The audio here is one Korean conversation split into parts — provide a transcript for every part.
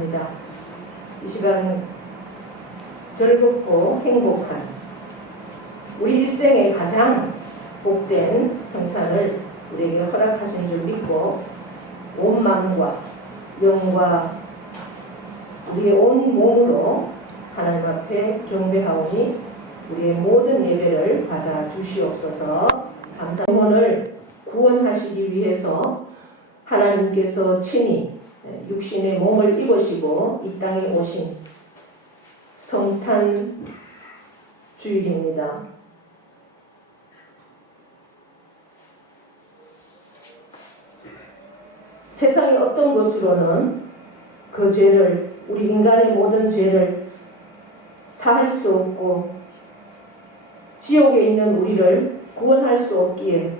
축원합니다. 이 시간 즐겁고 행복한 우리 일생의 가장 복된 성탄을 우리에게 허락하신 줄 믿고 온 마음과 영과 우리의 온 몸으로 하나님 앞에 경배하오니 우리의 모든 예배를 받아 주시옵소서. 감사. 영혼을 구원하시기 위해서 하나님께서 친히 육신의 몸을 입으시고 이 땅에 오신 성탄 주일입니다. 세상의 어떤 것으로는 그 죄를, 우리 인간의 모든 죄를 사할 수 없고 지옥에 있는 우리를 구원할 수 없기에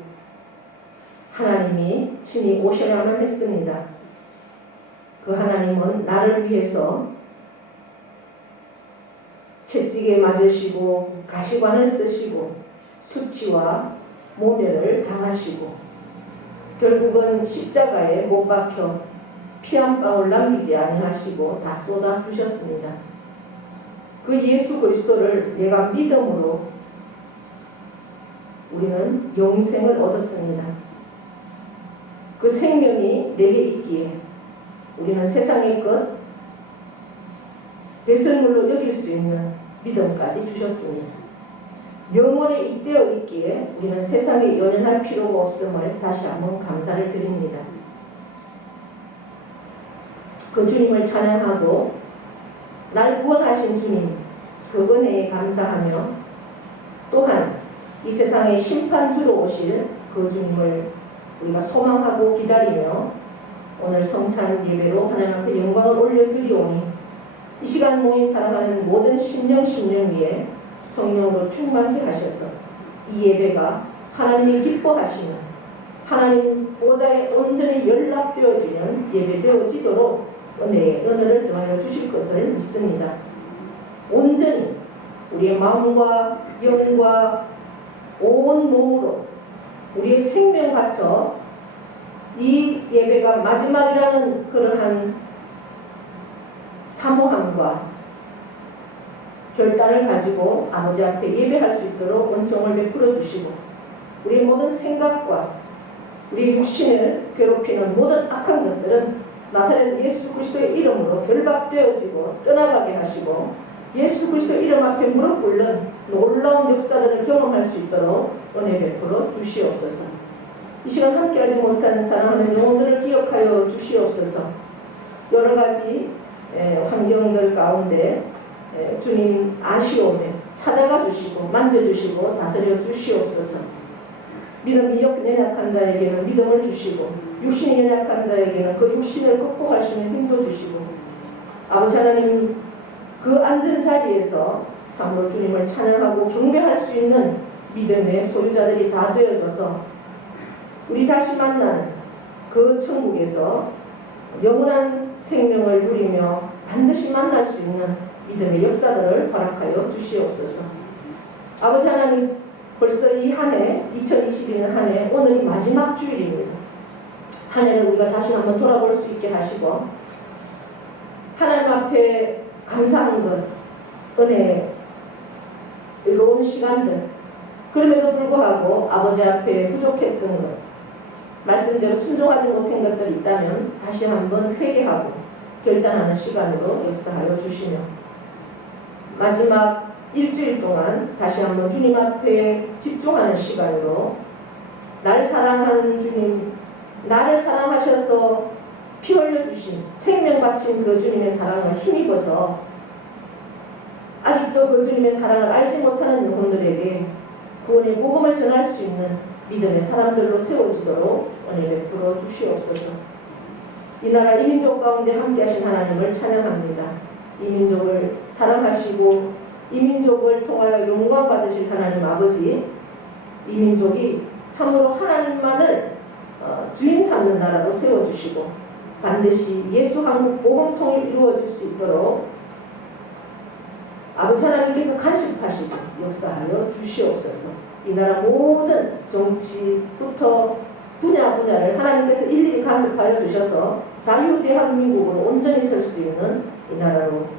하나님이 친히 오셔야만 했습니다. 그 하나님은 나를 위해서 채찍에 맞으시고 가시관을 쓰시고 수치와 모멸을 당하시고 결국은 십자가에 못 박혀 피 한 방울 남기지 아니하시고 다 쏟아 주셨습니다. 그 예수 그리스도를 내가 믿음으로 우리는 영생을 얻었습니다. 그 생명이 내게 있기에 우리는 세상의 것 배설물로 여길 수 있는 믿음까지 주셨습니다. 영원에 잇대어 있기에 우리는 세상에 연연할 필요가 없음을 다시 한번 감사를 드립니다. 그 주님을 찬양하고 날 구원하신 주님 그 은혜에 감사하며 또한 이 세상의 심판주로 오실 그 주님을 우리가 소망하고 기다리며 오늘 성탄 예배로 하나님 앞에 영광을 올려드리오니 이 시간 모인 살아가는 모든 심령 위에 성령으로 충만케 하셔서 이 예배가 하나님이 기뻐하시는 하나님 보좌에 온전히 연락되어지는 예배되어지도록 은혜의 은혜를 더하여 주실 것을 믿습니다. 온전히 우리의 마음과 영과 온 몸으로 우리의 생명 바쳐 이 예배가 마지막이라는 그러한 사모함과 결단을 가지고 아버지 앞에 예배할 수 있도록 은총을 베풀어 주시고 우리의 모든 생각과 우리 육신을 괴롭히는 모든 악한 것들은 나사렛 예수 그리스도의 이름으로 결박되어지고 떠나가게 하시고 예수 그리스도 이름 앞에 무릎 꿇는 놀라운 역사들을 경험할 수 있도록 은혜 베풀어 주시옵소서. 이 시간 함께하지 못한 사랑하는 영혼들을 기억하여 주시옵소서. 여러 가지 환경들 가운데 주님 아시오매 찾아가 주시고 만져주시고 다스려 주시옵소서. 믿음이 연약한 자에게는 믿음을 주시고 육신이 연약한 자에게는 그 육신을 극복할 수 있는 힘도 주시고 아버지 하나님 그 앉은 자리에서 참으로 주님을 찬양하고 경배할 수 있는 믿음의 소유자들이 다 되어져서 우리 다시 만난 그 천국에서 영원한 생명을 누리며 반드시 만날 수 있는 믿음의 역사들을 허락하여 주시옵소서. 아버지 하나님 벌써 이 한 해 2022년 한 해 오늘이 마지막 주일입니다. 한 해를 우리가 다시 한번 돌아볼 수 있게 하시고 하나님 앞에 감사하는 것, 은혜, 의로운 시간들 그럼에도 불구하고 아버지 앞에 부족했던 것 말씀대로 순종하지 못한 것들이 있다면 다시 한번 회개하고 결단하는 시간으로 역사하여 주시며 마지막 일주일 동안 다시 한번 주님 앞에 집중하는 시간으로 날 사랑하는 주님, 나를 사랑하셔서 피 흘려주신 생명 바친 그 주님의 사랑을 힘입어서 아직도 그 주님의 사랑을 알지 못하는 영혼들에게 구원의 복음을 전할 수 있는 믿음의 사람들로 세워지도록 은혜 베풀어 주시옵소서. 이 나라 이 민족 가운데 함께하신 하나님을 찬양합니다. 이 민족을 사랑하시고 이 민족을 통하여 영광 받으실 하나님 아버지, 이 민족이 참으로 하나님만을 주인 삼는 나라로 세워주시고 반드시 예수 한국 복음통일 이루어질 수 있도록 아버지 하나님께서 간섭하시고 역사하여 주시옵소서. 이 나라 모든 정치부터 분야를 하나님께서 일일이 간섭하여 주셔서 자유대한민국으로 온전히 설 수 있는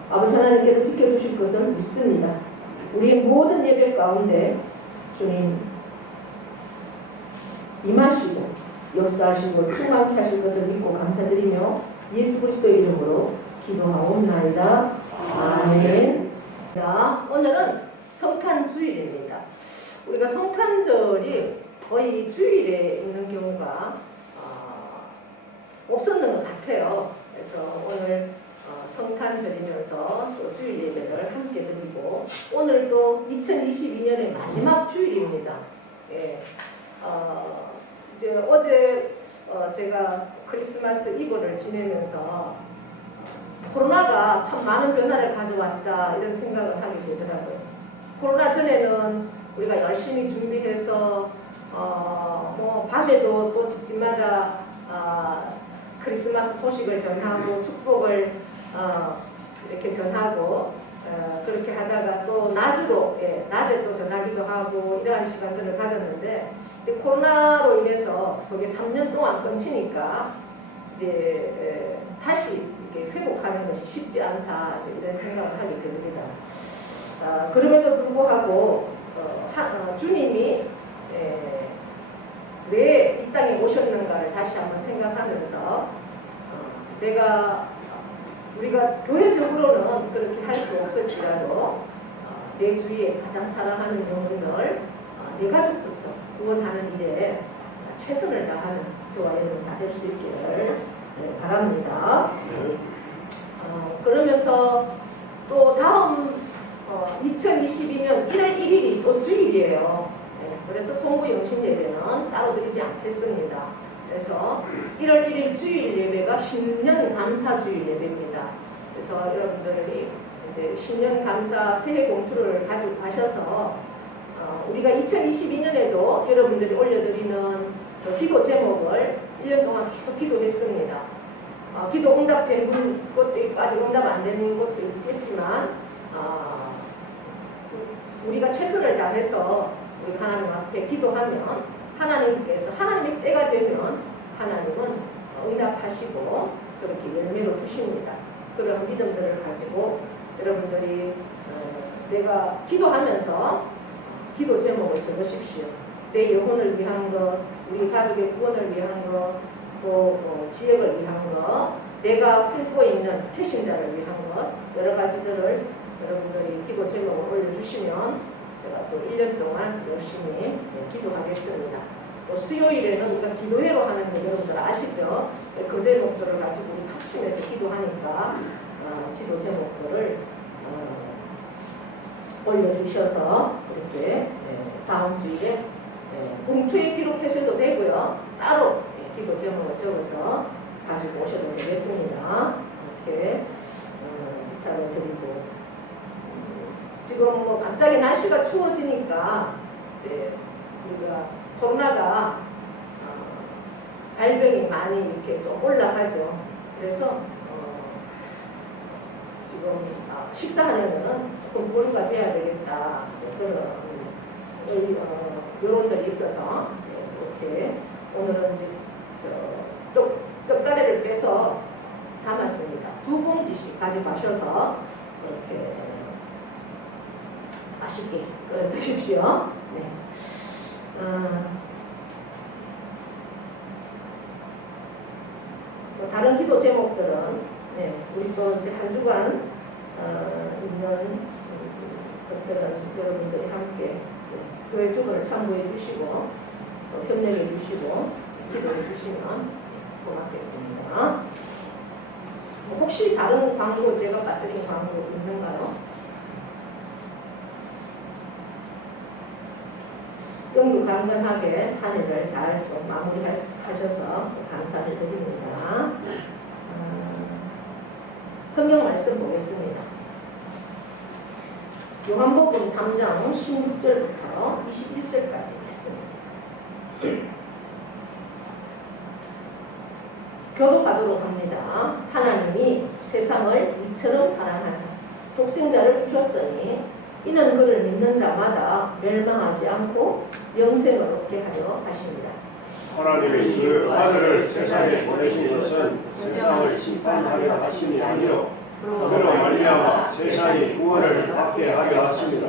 아버지 하나님께서 지켜주실 것을 믿습니다. 우리의 모든 예배 가운데 주님 임하시고 역사하시고 충만케 하실 것을 믿고 감사드리며 예수 그리스도의 이름으로 기도하옵나이다. 아멘. 자, 오늘은 성탄주일입니다. 우리가 성탄절이 거의 주일에 있는 경우가 없었는 것 같아요. 그래서 오늘 성탄절이면서 또 주일 예배를 함께 드리고 오늘도 2022년의 마지막 주일입니다. 예. 이제 어제 제가 크리스마스 이브를 지내면서 코로나가 참 많은 변화를 가져왔다 이런 생각을 하게 되더라고요. 코로나 전에는 우리가 열심히 준비해서 뭐 밤에도 또 집집마다 크리스마스 소식을 전하고 축복을 이렇게 전하고 그렇게 하다가 또 낮으로 낮에 또 전하기도 하고 이러한 시간들을 가졌는데 코로나로 인해서 그게 3년 동안 끊기니까 이제 다시 이렇게 회복하는 것이 쉽지 않다 이런 생각을 하게 됩니다. 그럼에도 불구하고 주님이 왜 이 땅에 오셨는가를 다시 한번 생각하면서 우리가 교회적으로는 그렇게 할 수 없을지라도 내 주위에 가장 사랑하는 영혼을 내 가족부터 구원하는 일에 최선을 다하는 저와 여러분 다 될 수 있기를 바랍니다. 그러면서 또 다음 2022년 1월 1일이 또 주일이에요. 그래서 송구 영신 예배는 따로 드리지 않겠습니다. 그래서 1월 1일 주일 예배가 신년 감사 주일 예배입니다. 그래서 여러분들이 이제 신년 감사 새해 공투를 가지고 가셔서 우리가 2022년에도 여러분들이 올려드리는 기도 제목을 1년 동안 계속 기도했습니다. 기도 응답된 것도 있고 아직 응답 안 되는 것도 있겠지만 우리가 최선을 다해서 우리 하나님 앞에 기도하면 하나님께서 하나님의 때가 되면 하나님은 응답하시고 그렇게 열매로 주십니다. 그런 믿음들을 가지고 여러분들이 내가 기도하면서 기도 제목을 적으십시오. 내 영혼을 위한 것, 우리 가족의 구원을 위한 것, 또 지역을 위한 것, 내가 품고 있는 태신자를 위한 것 여러 가지들을 여러분들이 기도 제목을 올려주시면 제가 또 1년 동안 열심히 기도하겠습니다. 또 수요일에는 우리가 기도회로 하는 거 여러분들 아시죠? 그 제목들을 가지고 우리 합심해서 기도하니까 기도 제목들을 올려주셔서 이렇게 다음 주에 봉투에 기록하셔도 되고요. 따로 기도 제목을 적어서 가지고 오셔도 되겠습니다. 이렇게 부탁을 드리고 지금 뭐 갑자기 날씨가 추워지니까 이제 우리가 코로나가 발병이 많이 이렇게 좀 올라가죠. 그래서 지금 식사하려면 조금 보류가 돼야 되겠다 그런 여론들이 있어서 이렇게 오늘은 이제 떡가래를 빼서 담았습니다. 2봉지씩 가져가셔서 이렇게 맛있게 끓여주십시오. 네. 다른 기도 제목들은 우리 또 이제 한 주간 있는 것들은 여러분들이 함께 교회 주보를 참고해 주시고 협력해 주시고 기도해 주시면 고맙겠습니다. 혹시 다른 광고 제가 빠뜨린 광고 있는가요? 영유강건하게 한 해를 잘 좀 마무리하셔서 감사를 드립니다. 성경 말씀 보겠습니다. 요한복음 3장 16절부터 21절까지 말씀입니다. 교도하도록 합니다. 하나님이 세상을 이처럼 사랑하사 독생자를 주셨으니 이는 그를 믿는 자마다 멸망하지 않고 영생을 얻게 하려 하십니다. 하나님이 그 아들을 세상에 보내신 것은 세상을 심판하려 하심이 아니요 그로 말미암아 세상이 구원을 받게 하려 하십니다.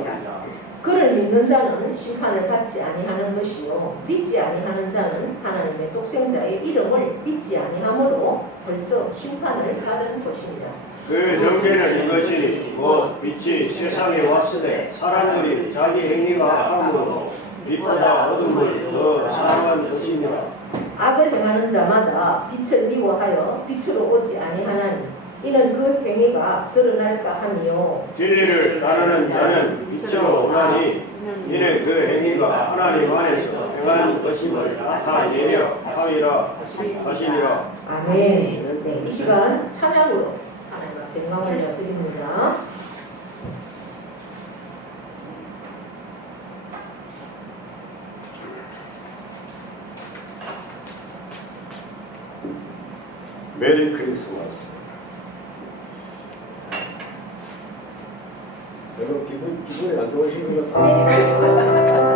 그를 믿는 자는 심판을 받지 아니하는 것이요 믿지 아니하는 자는 하나님의 독생자의 이름을 믿지 아니하므로 벌써 심판을 받은 것입니다. 그 정죄는 이것이 곧 빛이 세상에 왔으되 사람들이 자기 행위가 악함으로 빛보다 어둠을 더 사랑한 것이니라. 악을 행하는 자마다 빛을 미워하여 빛으로 오지 아니하나니 이는 그 행위가 드러날까 하며 진리를 따르는 자는 빛으로 오나니 이는 그 행위가 하나님 안에서 행한 것임을 나타내려 함이라 하시니라. 아멘. 네, 이 시간 찬양으로 하나님 앞에 영광을 드립니다. 메리 크리스마스. 여러분 기분이 안 좋으신 것 같아요.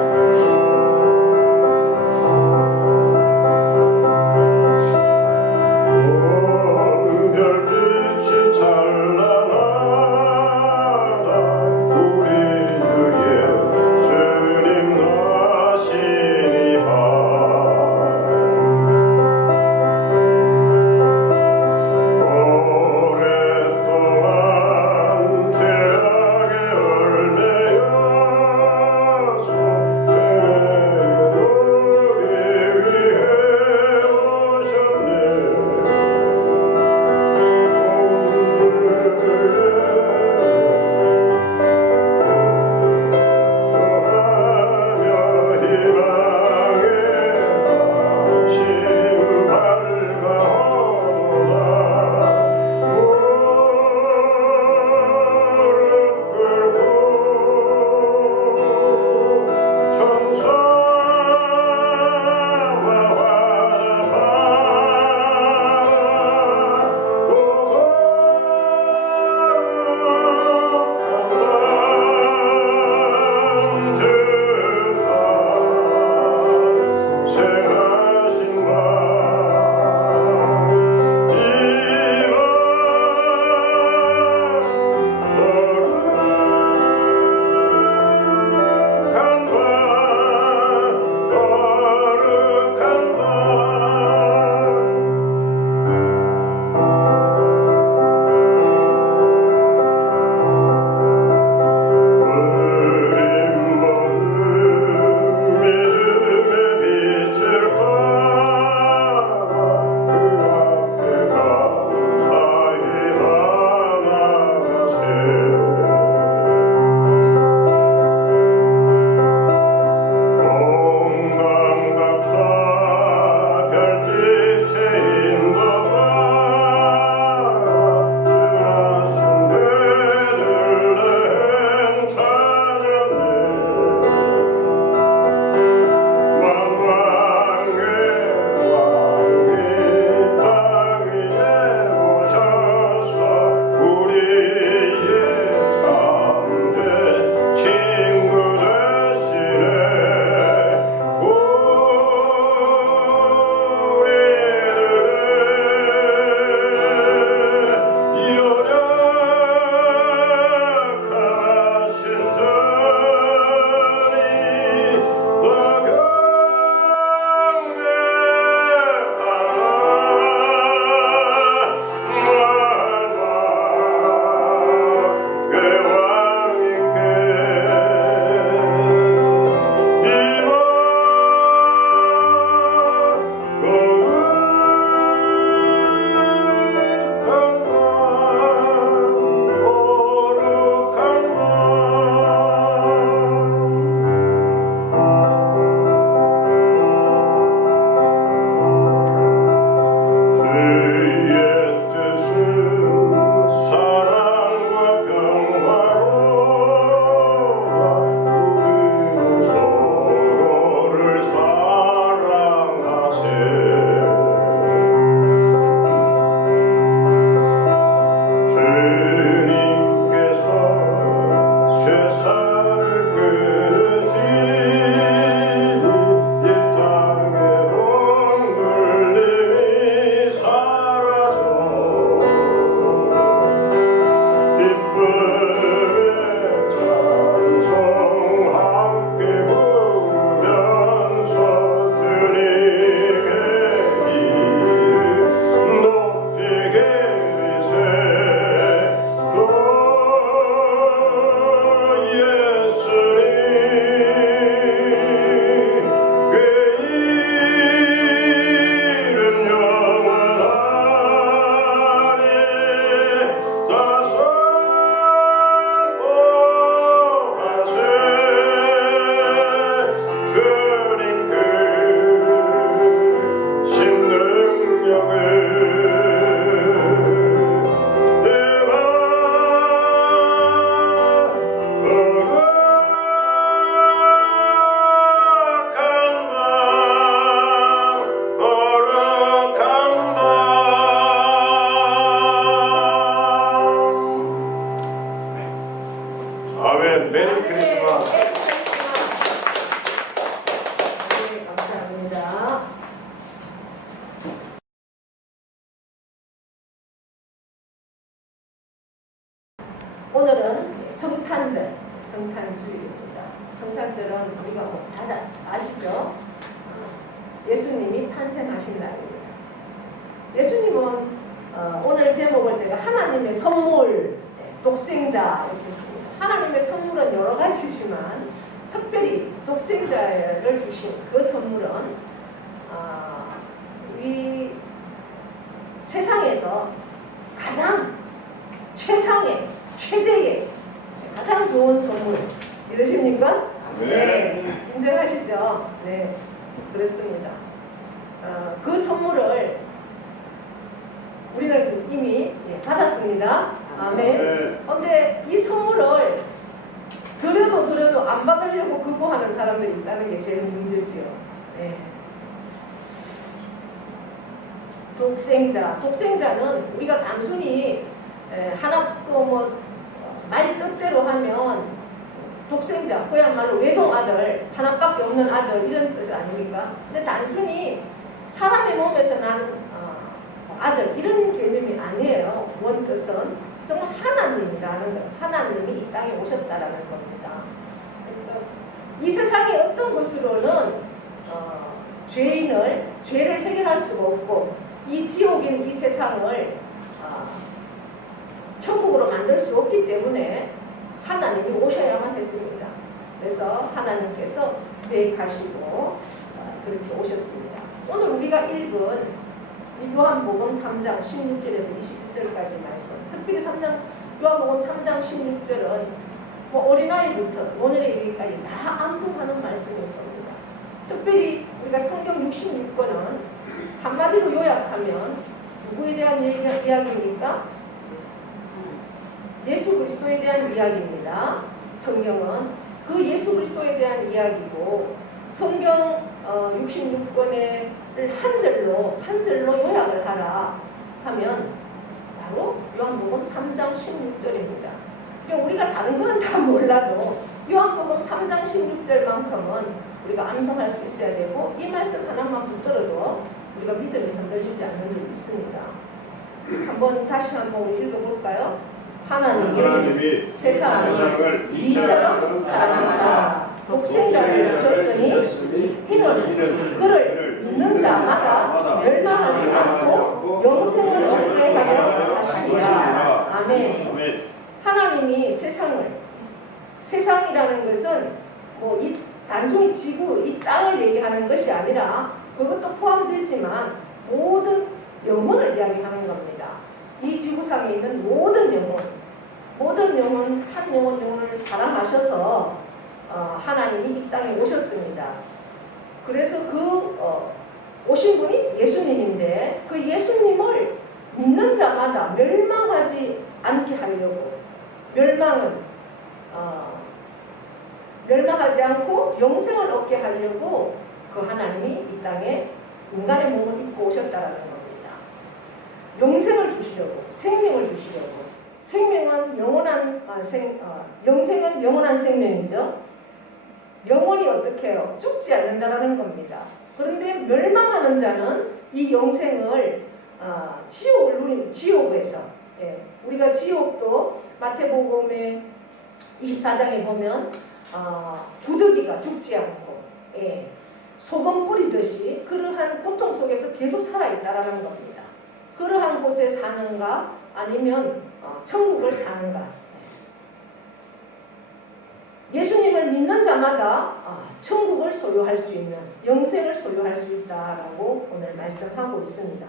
메리 크리스마스. 네, 감사합니다. 오늘은 성탄절, 성탄주일입니다. 성탄절은 우리가 다 아시죠? 예수님이 탄생하신 날입니다. 예수님은 오늘 제목을 제가 하나님의 선물, 독생자 이렇게 했습니다. 하나님의 선물은 여러 가지지만 특별히 독생자를 주신 그 선물은 이 세상에서 가장 최상의, 최대의 가장 좋은 선물 믿으십니까? 네. 인정하시죠? 네, 그렇습니다. 그 선물을 우리는 이미 받았습니다. 아멘. 그런데 이 선물을 드려도 안 받으려고 극구하는 사람들이 있다는 게 제일 문제지요. 네. 독생자는 우리가 단순히 하나 말 뜻대로 하면 독생자, 그야말로 외동아들, 하나밖에 없는 아들 이런 뜻 아닙니까? 근데 단순히 사람의 몸에서 난 아들 이런 개념이 아니에요. 원뜻은 정말 하나님이라는 거예요. 하나님이 이 땅에 오셨다라는 겁니다. 그러니까 이 세상의 어떤 것으로는 죄를 해결할 수가 없고 이 지옥인 이 세상을 천국으로 만들 수 없기 때문에 하나님이 오셔야만 했습니다. 그래서 하나님께서 계획하시고 그렇게 오셨습니다. 오늘 우리가 읽은 요한복음 3장 16절에서 21절까지 말씀, 특별히 요한복음 3장 16절은 어린아이부터 오늘의 얘기까지 다 암송하는 말씀일 겁니다. 특별히 우리가 성경 66권은 한마디로 요약하면 누구에 대한 이야기입니까? 예수 그리스도에 대한 이야기입니다. 성경은 그 예수 그리스도에 대한 이야기고 성경 66권을 한 절로 요약을 하라 하면 바로 요한복음 3장 16절입니다. 그러니까 우리가 다른 건 다 몰라도 요한복음 3장 16절만큼은 우리가 암송할 수 있어야 되고 이 말씀 하나만 붙들어도 우리가 믿음이 흔들리지 않는 줄 믿습니다. 다시 한번 읽어볼까요? 하나님이 세상을 이처럼 사랑하사 독생자를 주셨으니 이는 그를 믿는 자마다 멸망하지 않고 영생을 얻게 하려 하시리라. 아멘. 하나님이 세상이라는 것은 단순히 지구, 이 땅을 얘기하는 것이 아니라 그것도 포함되지만 모든 영혼을 이야기하는 겁니다. 이 지구상에 있는 모든 영혼, 한 영혼을 사랑하셔서 하나님이 이 땅에 오셨습니다. 그래서 오신 분이 예수님인데 그 예수님을 믿는 자마다 멸망하지 않게 하려고 멸망하지 않고 영생을 얻게 하려고 그 하나님이 이 땅에 인간의 몸을 입고 오셨다라는 겁니다. 영생을 주시려고, 생명을 주시려고. 영생은 영원한 생명이죠. 영혼이 어떻게 해요? 죽지 않는다라는 겁니다. 그런데 멸망하는 자는 이 영생을 지옥에서 우리가 지옥도 마태복음의 24장에 보면 구더기가 죽지 않고 소금 뿌리듯이 그러한 고통 속에서 계속 살아있다라는 겁니다. 그러한 곳에 사는가 아니면 천국을 사는가. 예수님을 믿는 자마다 천국을 소유할 수 있는, 영생을 소유할 수 있다라고 오늘 말씀하고 있습니다.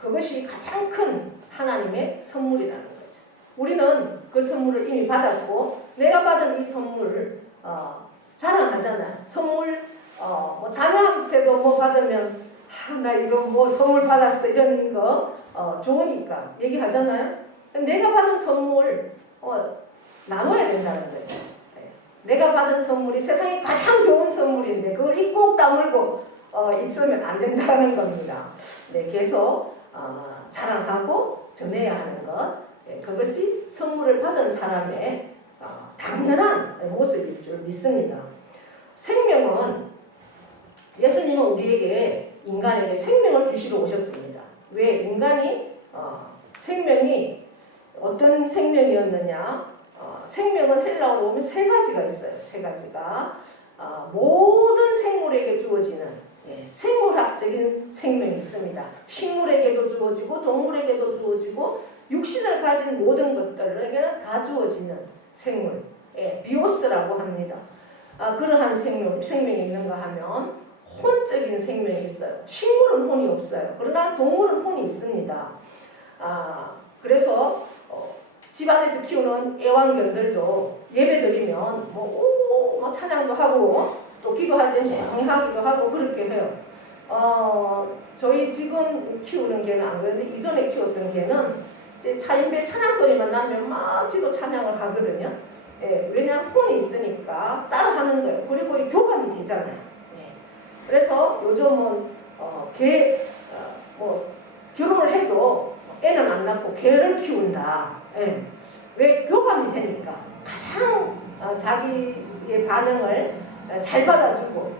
그것이 가장 큰 하나님의 선물이라는 거죠. 우리는 그 선물을 이미 받았고 내가 받은 이 선물을 자랑하잖아요. 선물 자녀한테도 받으면 나 이거 선물 받았어 이런 거 좋으니까 얘기하잖아요. 내가 받은 선물 나눠야 된다는 거죠. 내가 받은 선물이 세상에 가장 좋은 선물인데 그걸 입 꼭 다물고 있으면 안 된다는 겁니다. 계속 자랑하고 전해야 하는 것, 그것이 선물을 받은 사람의 당연한 모습일 줄 믿습니다. 생명은 예수님은 우리에게 인간에게 생명을 주시러 오셨습니다. 왜 인간이 생명이 어떤 생명이었느냐? 생명은 헬라어로 보면 세 가지가 있어요. 세 가지가 모든 생물에게 주어지는 생물학적인 생명이 있습니다. 식물에게도 주어지고 동물에게도 주어지고 육신을 가진 모든 것들에게는 다 주어지는 생물, 비오스라고 합니다. 그러한 생명이 있는가 하면 혼적인 생명이 있어요. 식물은 혼이 없어요. 그러나 동물은 혼이 있습니다. 그래서 집안에서 키우는 애완견들도 예배드리면 뭐 찬양도 하고 또 기도할 때 조용히 하기도 하고 그렇게 해요. 저희 지금 키우는 개는 안 그런데 이전에 키웠던 개는 이제 차인벨 찬양 소리만 나면 막 지도 찬양을 하거든요. 왜냐하면 혼이 있으니까 따라하는 거예요. 그리고 교감이 되잖아요. 그래서 요즘은 결혼을 해도 애는 안 낳고 개를 키운다. 왜? 교감이 되니까 가장 자기의 반응을 잘 받아주고,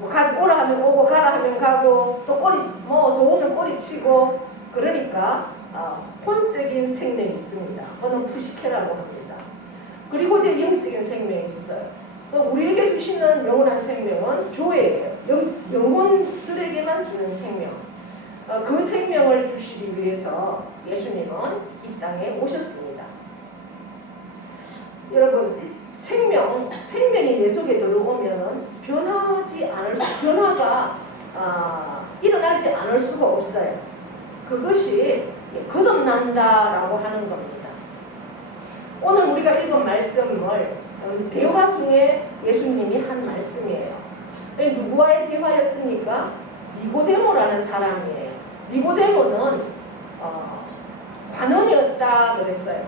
오라 하면 오고 가라 하면 가고 또 꼬리 좋으면 꼬리 치고 그러니까 혼적인 생명이 있습니다. 그거는 푸시케라고 합니다. 그리고 이제 영적인 생명이 있어요. 우리에게 주시는 영원한 생명은 조예예요. 영혼들에게만 주는 생명. 그 생명을 주시기 위해서 예수님은 이 땅에 오셨습니다. 여러분, 생명이 내 속에 들어오면 변화가 일어나지 않을 수가 없어요. 그것이 거듭난다라고 하는 겁니다. 오늘 우리가 읽은 말씀을 대화 중에 예수님이 한 말씀이에요. 누구와의 대화였습니까? 니고데모라는 사람이에요. 니고데모는 관원이었다 그랬어요.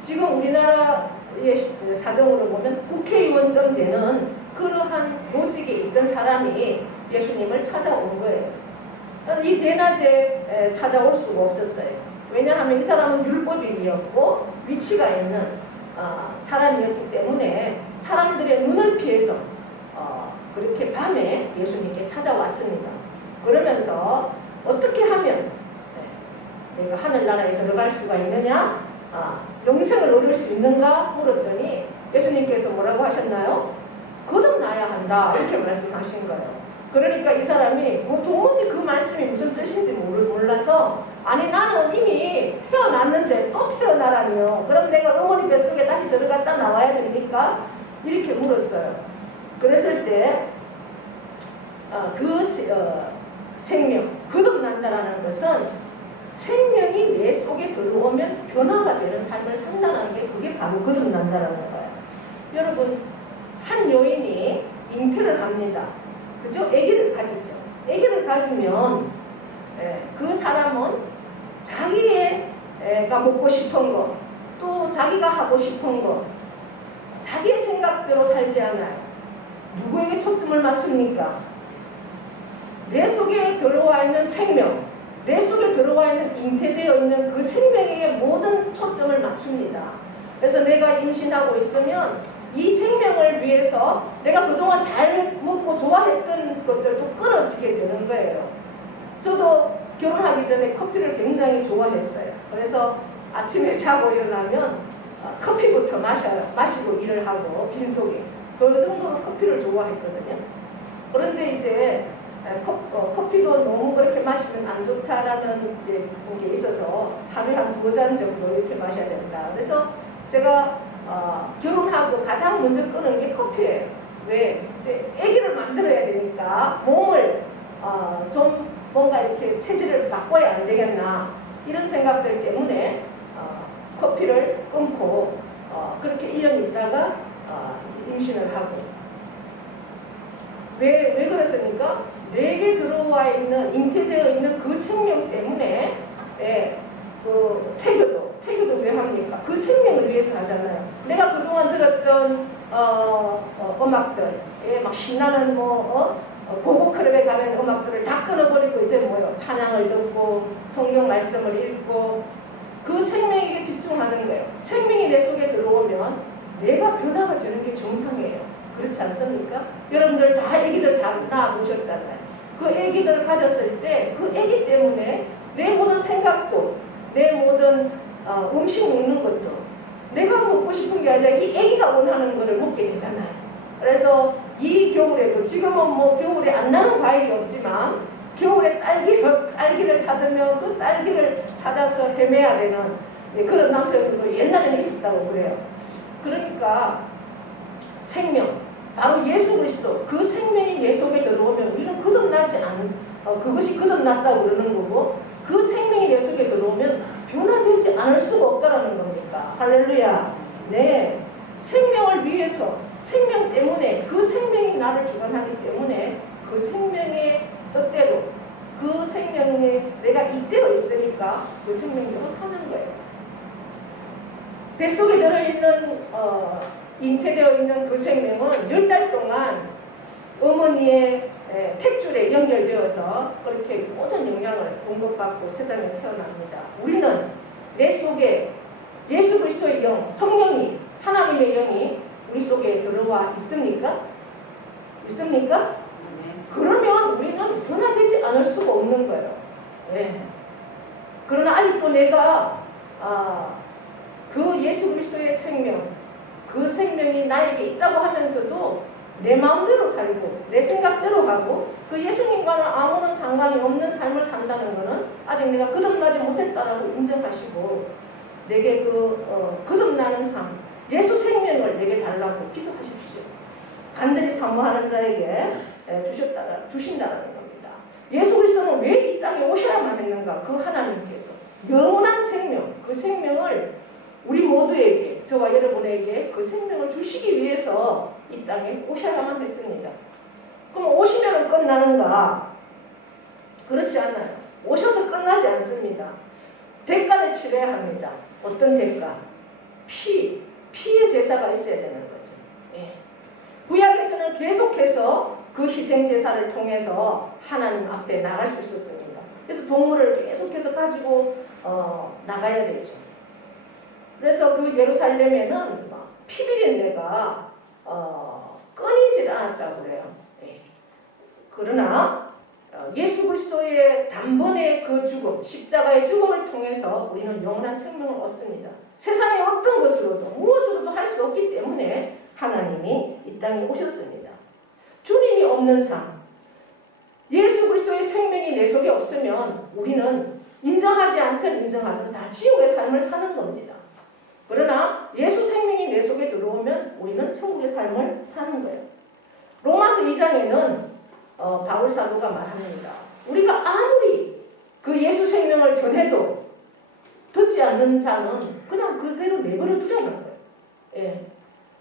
지금 우리나라의 사정으로 보면 국회의원쯤 되는 그러한 조직에 있던 사람이 예수님을 찾아온 거예요. 이 대낮에 찾아올 수가 없었어요. 왜냐하면 이 사람은 율법인이었고 위치가 있는 사람이었기 때문에 사람들의 눈을 피해서 그렇게 밤에 예수님께 찾아왔습니다. 그러면서 어떻게 하면 내가 하늘나라에 들어갈 수가 있느냐? 영생을 얻을 수 있는가? 물었더니 예수님께서 뭐라고 하셨나요? 거듭나야 한다 이렇게 말씀하신 거예요. 그러니까 이 사람이 도무지 그 말씀이 무슨 뜻인지 몰라서 아니 나는 이미 태어났는데 또 태어나라니요. 그럼 내가 어머니 뱃속에 다시 들어갔다 나와야 됩니까? 이렇게 물었어요. 그랬을 때 생명, 거듭난다라는 것은 생명이 내 속에 들어오면 변화가 되는 삶을 산다는 게 그게 바로 거듭난다라는 거예요. 여러분, 한 여인이 잉태를 합니다. 그죠? 아기를 가지죠. 아기를 가지면 그 사람은 자기가 먹고 싶은 것, 또 자기가 하고 싶은 것, 자기의 생각대로 살지 않아요. 누구에게 초점을 맞춥니까? 내 속에 들어와 있는 생명, 내 속에 들어와 있는 잉태되어 있는 그 생명에게 모든 초점을 맞춥니다. 그래서 내가 임신하고 있으면 이 생명을 위해서 내가 그동안 잘 먹고 좋아했던 것들도 끊어지게 되는 거예요. 저도 결혼하기 전에 커피를 굉장히 좋아했어요. 그래서 아침에 자고 일어나면 커피부터 마시고 일을 하고 빈속에 그 정도로 커피를 좋아했거든요. 그런데 이제 커피도 너무 그렇게 마시면 안 좋다라는 게 있어서 하루에 한 2잔 정도 이렇게 마셔야 된다. 그래서 제가 결혼하고 가장 먼저 끄는 게 커피예요. 왜? 이제 아기를 만들어야 되니까 몸을 좀 뭔가 이렇게 체질을 바꿔야 안 되겠나 이런 생각들 때문에 커피를 끊고 그렇게 1년 있다가 이제 임신을 하고 왜 그랬습니까? 내게 들어와 있는 잉태되어 있는 그 생명 때문에 그 태교도 왜 합니까? 그 생명을 위해서 하잖아요. 내가 그동안 들었던 음악들, 막 신나는 고고 클럽에 가는 음악들을 다 끊어버리고 이제 뭐요? 찬양을 듣고 성경 말씀을 읽고 그 생명에게 집중하는 거예요. 생명이 내 그게 정상이에요. 그렇지 않습니까? 여러분들 다 아기들 다 낳아보셨잖아요. 그 아기들 가졌을 때 그 아기 때문에 내 모든 생각도 내 모든 음식 먹는 것도 내가 먹고 싶은 게 아니라 이 아기가 원하는 거를 먹게 되잖아요. 그래서 이 겨울에도 지금은 뭐 겨울에 안 나는 과일이 없지만 겨울에 딸기를 찾으면 그 딸기를 찾아서 헤매야 되는 그런 남편도 옛날에는 있었다고 그래요. 그러니까 생명, 바로 예수 그리스도 그 생명이 내 속에 들어오면 우리는 거듭나지 않은 그것이 거듭났다고 그러는 거고 그 생명이 내 속에 들어오면 변화되지 않을 수가 없다라는 겁니다. 할렐루야. 네, 생명을 위해서 생명 때문에 그 생명이 나를 주관하기 때문에 그 생명의 뜻대로 그 생명에 내가 이때가 있으니까 그 생명대로 사는 거예요. 뱃속에 들어있는 잉태되어 있는 그 생명은 10달 동안 어머니의 택줄에 연결되어서 그렇게 모든 영양을 공급받고 세상에 태어납니다. 우리는 내 속에 예수 그리스도의 영, 성령이 하나님의 영이 우리 속에 들어와 있습니까? 있습니까? 그러면 우리는 변화되지 않을 수가 없는 거예요. 네. 그러나 아직도 내가 그 예수 그리스도의 생명, 그 생명이 나에게 있다고 하면서도 내 마음대로 살고 내 생각대로 가고 그 예수님과는 아무런 상관이 없는 삶을 산다는 것은 아직 내가 거듭나지 못했다라고 인정하시고 내게 거듭나는 삶, 예수 생명을 내게 달라고 기도하십시오. 간절히 사모하는 자에게 주신다는 겁니다. 예수 그리스도는 왜 이 땅에 오셔야만 했는가? 그 하나님께서 영원한 생명, 그 생명을 우리 모두에게, 저와 여러분에게 그 생명을 주시기 위해서 이 땅에 오셔야만 했습니다. 그럼 오시면 끝나는가? 그렇지 않아요. 오셔서 끝나지 않습니다. 대가를 치러야 합니다. 어떤 대가? 피의 제사가 있어야 되는 거죠. 예. 구약에서는 계속해서 그 희생 제사를 통해서 하나님 앞에 나갈 수 있었습니다. 그래서 동물을 계속해서 가지고 나가야 되죠. 그래서 그 예루살렘에는 피비린내가 끊이질 않았다고 그래요. 예. 그러나 예수 그리스도의 단번에 그 죽음, 십자가의 죽음을 통해서 우리는 영원한 생명을 얻습니다. 세상의 어떤 것으로도 무엇으로도 할 수 없기 때문에 하나님이 이 땅에 오셨습니다. 주님이 없는 삶, 예수 그리스도의 생명이 내 속에 없으면 우리는 인정하지 않든 인정하든 다 지옥의 삶을 사는 겁니다. 그러나 예수 생명이 내 속에 들어오면 우리는 천국의 삶을 사는 거예요. 로마서 2장에는 바울 사도가 말합니다. 우리가 아무리 그 예수 생명을 전해도 듣지 않는 자는 그냥 그대로 내버려 두려는 거예요. 예.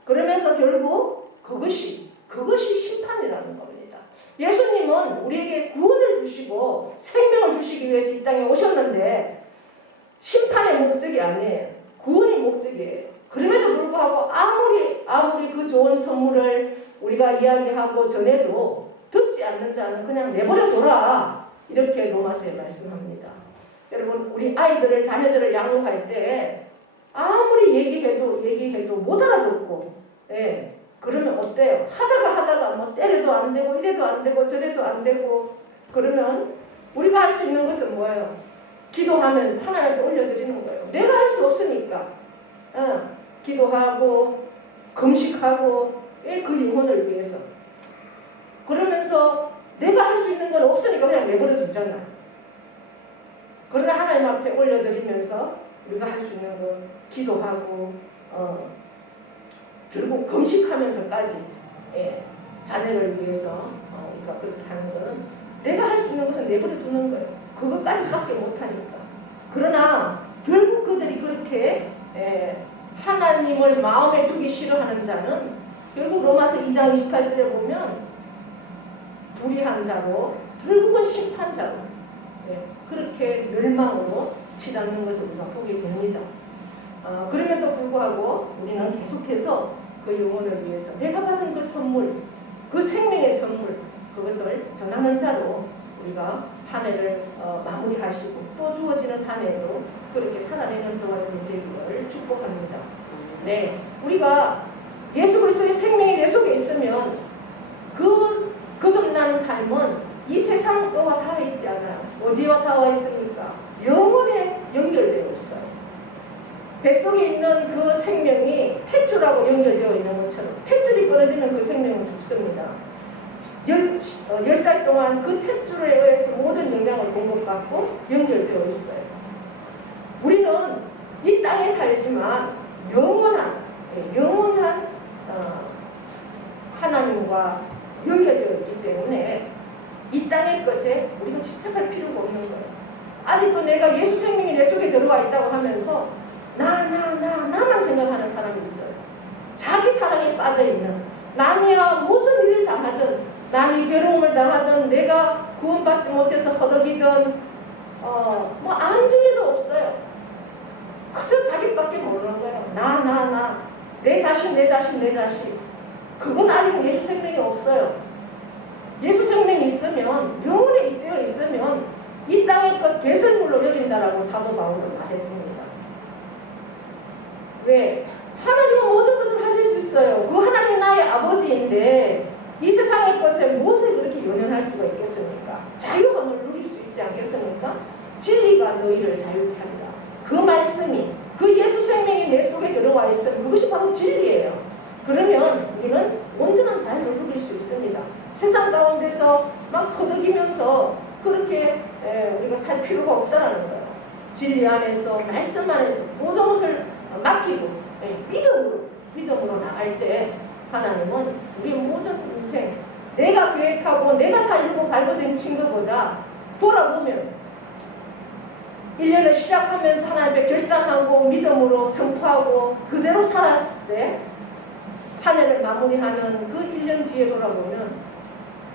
그러면서 결국 그것이 심판이라는 겁니다. 예수님은 우리에게 구원을 주시고 생명을 주시기 위해서 이 땅에 오셨는데 심판의 목적이 아니에요. 구원의 목적이에요. 그럼에도 불구하고 아무리 그 좋은 선물을 우리가 이야기하고 전해도 듣지 않는 자는 그냥 내버려 둬라. 이렇게 로마서에 말씀합니다. 여러분, 우리 아이들을, 자녀들을 양육할 때 아무리 얘기해도 못 알아듣고, 예, 그러면 어때요? 하다가 뭐 때려도 안 되고 이래도 안 되고 저래도 안 되고 그러면 우리가 할 수 있는 것은 뭐예요? 기도하면서 하나님께 올려드리는 거예요. 내가 할 수 없으니까 기도하고 금식하고 그 영혼을 위해서 그러면서 내가 할 수 있는 건 없으니까 그냥 내버려 두잖아. 그러나 하나님 앞에 올려드리면서 우리가 할 수 있는 건 기도하고 결국 금식하면서까지 자녀를 위해서 그러니까 그렇게 하는 거는 내가 할 수 있는 것은 내버려 두는 거예요. 그것까지밖에 못하니까. 그러나 결국 그들이 그렇게 하나님을 마음에 두기 싫어하는 자는 결국 로마서 2장 28절에 보면 불의한 자로 결국은 심판자로 그렇게 멸망으로 치닫는 것을 우리가 보게 됩니다. 그럼에도 불구하고 우리는 계속해서 그 영혼을 위해서 내가 받은 그 선물, 그 생명의 선물, 그것을 전하는 자로 우리가 한 해를 마무리하시고 또 주어지는 한 해도 그렇게 살아내는 저와 여러분 되기를 축복합니다. 네, 우리가 예수 그리스도의 생명이 내 속에 있으면 그 거듭나는 삶은 이 세상 것과 닿아 있지 않아요. 어디와 닿아 있습니까? 영혼에 연결되어 있어요. 뱃속에 있는 그 생명이 탯줄하고 연결되어 있는 것처럼 탯줄이 끊어지면 그 생명은 죽습니다. 10달 동안 그 탯줄에 의해서 모든 영양을 공급받고 연결되어 있어요. 우리는 이 땅에 살지만 영원한 하나님과 연결되어 있기 때문에 이 땅의 것에 우리가 집착할 필요가 없는 거예요. 아직도 내가 예수 생명이 내 속에 들어와 있다고 하면서 나만 생각하는 사람이 있어요. 자기 사랑에 빠져있는, 남이야 무슨 일을 당하든, 남이 괴로움을 당하든, 내가 구원받지 못해서 허덕이든 뭐 아무 중에도 없어요. 그저 자기밖에 모르는 거예요. 내 자신. 그건 아직 예수 생명이 없어요. 예수 생명이 있으면, 영혼에 잇대어 있으면 이 땅의 것 배설물로 여긴다라고 사도 바울은 말했습니다. 왜? 하나님은 모든 것을 하실 수 있어요. 그 하나님이 나의 아버지인데 이 세상의 것에 무엇을 그렇게 연연할 수가 있겠습니까? 자유함을 누릴 수 있지 않겠습니까? 진리가 너희를 자유케 하리라. 그 말씀이, 그 예수 생명이 내 속에 들어와 있으면 그것이 바로 진리예요. 그러면 우리는 온전한 자유를 누릴 수 있습니다. 세상 가운데서 막 허덕이면서 그렇게 우리가 살 필요가 없다라는 거예요. 진리 안에서, 말씀 안에서 모든 것을 맡기고 믿음으로 나갈 때 하나님은 우리 모든 인생, 내가 계획하고 내가 살려고 발버둥 친 것보다 돌아보면 1년을 시작하면서 하나님 앞에 결단하고 믿음으로 선포하고 그대로 살았을 때 한 해를 마무리하는 그 1년 뒤에 돌아보면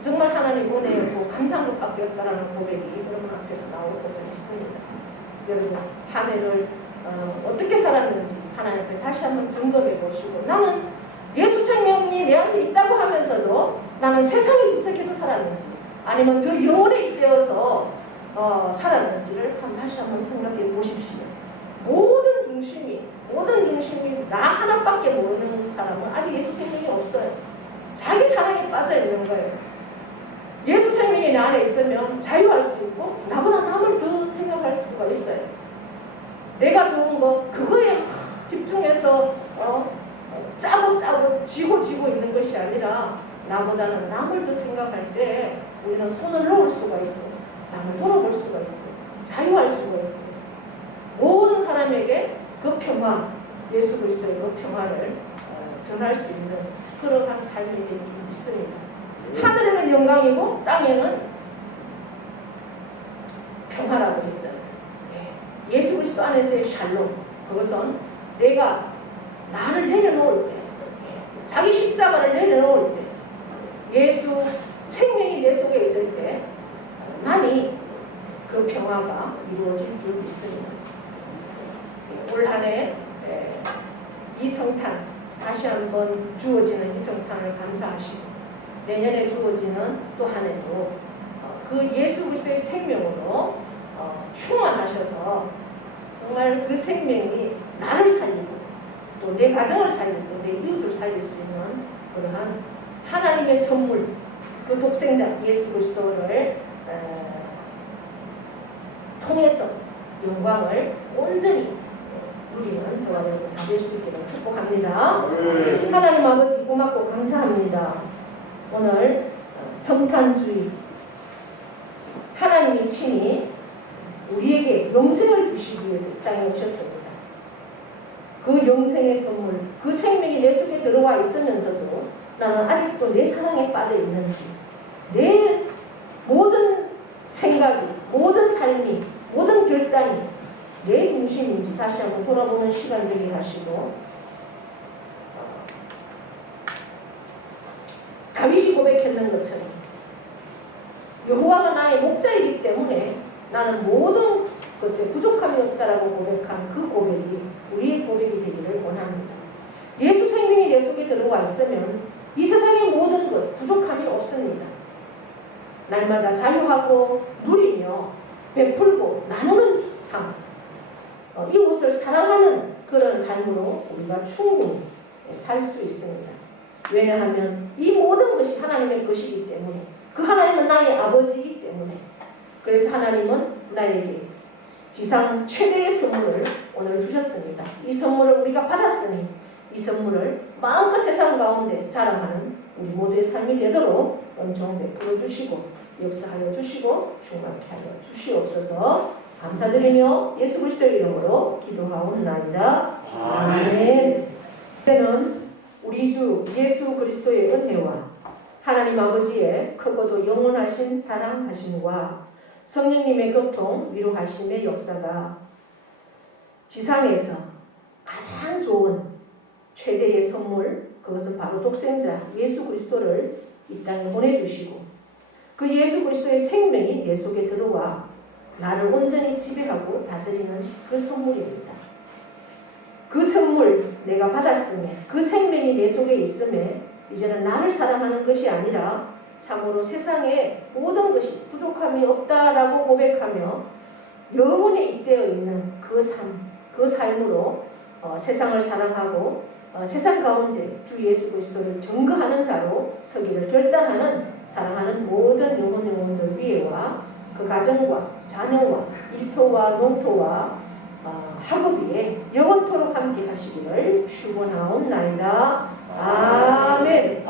정말 하나님 은혜였고 감사한 것밖에 없다라는 고백이 여러분 앞에서 나올 것을 믿습니다. 여러분 한 해를 어떻게 살았는지 하나님 앞에 다시 한번 점검해 보시고, 나는 예수 생명이 내 안에 있다고 하면서도 나는 세상에 집착해서 살았는지 아니면 저 영혼에 잇대어서 살았는지를 다시 한번 생각해 보십시오. 모든 중심이 나 하나밖에 모르는 사람은 아직 예수 생명이 없어요. 자기 사랑에 빠져 있는 거예요. 예수 생명이 내 안에 있으면 자유할 수 있고 나보다 남을 더 생각할 수가 있어요. 내가 좋은 거 그거에 집중해서 짜고 지고 있는 것이 아니라 나보다는 남을 더 생각할 때 우리는 손을 놓을 수가 있고 남을 돌아볼 수가 있고 자유할 수가 있고 모든 사람에게 그 평화, 예수 그리스도의 그 평화를 전할 수 있는 그러한 삶이 되는 줄 믿습니다. 하늘에는 영광이고 땅에는 평화라고 했잖아요. 예수 그리스도 안에서의 샬롬, 그것은 내가 나를 내려놓을 때, 자기 십자가를 내려놓을 때, 예수 생명이 내 속에 있을 때 많이 그 평화가 이루어질 줄 믿습니다. 올 한 해 이 성탄, 다시 한번 주어지는 이 성탄을 감사하시고 내년에 주어지는 또 한 해도 그 예수 그리스도의 생명으로 충만하셔서 정말 그 생명이 나를 살리고 또 내 가정을 살리고 내 이웃을 살릴 수 있는 그러한 하나님의 선물, 그 독생자 예수 그리스도를 통해서 영광을 온전히 누리는 저와 여러분 다 될 수 있기를 축복합니다. 하나님 아버지 고맙고 감사합니다. 오늘 성탄주의 하나님이 친히 우리에게 영생을 주시기 위해서 이 땅에 오셨습니다. 그 영생의 선물, 그 생명이 내 속에 들어와 있으면서도 나는 아직도 내 사랑에 빠져 있는지, 내 모든 생각이, 모든 삶이, 모든 결단이 내 중심인지 다시 한번 돌아보는 시간 되게 하시고, 다윗이 고백했는 것처럼 여호와가 나의 목자이기 때문에 나는 모든 것에 부족함이 없다라고 고백한 그 고백이 우리의 고백이 되기를 원합니다. 예수 생명이 내 속에 들어와 있으면 이 세상의 모든 것 부족함이 없습니다. 날마다 자유하고 누리며 베풀고 나누는 삶, 이웃을 사랑하는 그런 삶으로 우리가 충분히 살 수 있습니다. 왜냐하면 이 모든 것이 하나님의 것이기 때문에, 그 하나님은 나의 아버지이기 때문에, 그래서 하나님은 나에게 지상 최대의 선물을 오늘 주셨습니다. 이 선물을 우리가 받았으니 이 선물을 마음껏 세상 가운데 자랑하는 우리 모두의 삶이 되도록 은총 베풀어 주시고 역사하여 주시고 충만케 하여 주시옵소서. 감사드리며 예수 그리스도의 이름으로 기도하옵나이다. 아멘. 이제는 우리 주 예수 그리스도의 은혜와 하나님 아버지의 크고도 영원하신 사랑하심과 성령님의 교통 위로하심의 역사가 지상에서 가장 좋은 최대의 선물, 그것은 바로 독생자 예수 그리스도를 이 땅에 보내주시고 그 예수 그리스도의 생명이 내 속에 들어와 나를 온전히 지배하고 다스리는 그 선물입니다. 그 선물 내가 받았음에, 그 생명이 내 속에 있음에 이제는 나를 사랑하는 것이 아니라 참으로 세상에 모든 것이 부족함이 없다라고 고백하며 영원히 잇대어 있는 그 삶으로 세상을 사랑하고 세상 가운데 주 예수 그리스도를 증거하는 자로 서기를 결단하는 사랑하는 모든 영혼들 위에와 그 가정과 자녀와 일터와 농토와 학업 위에 영원토록 함께 하시기를 축원하옵나이다. 아멘.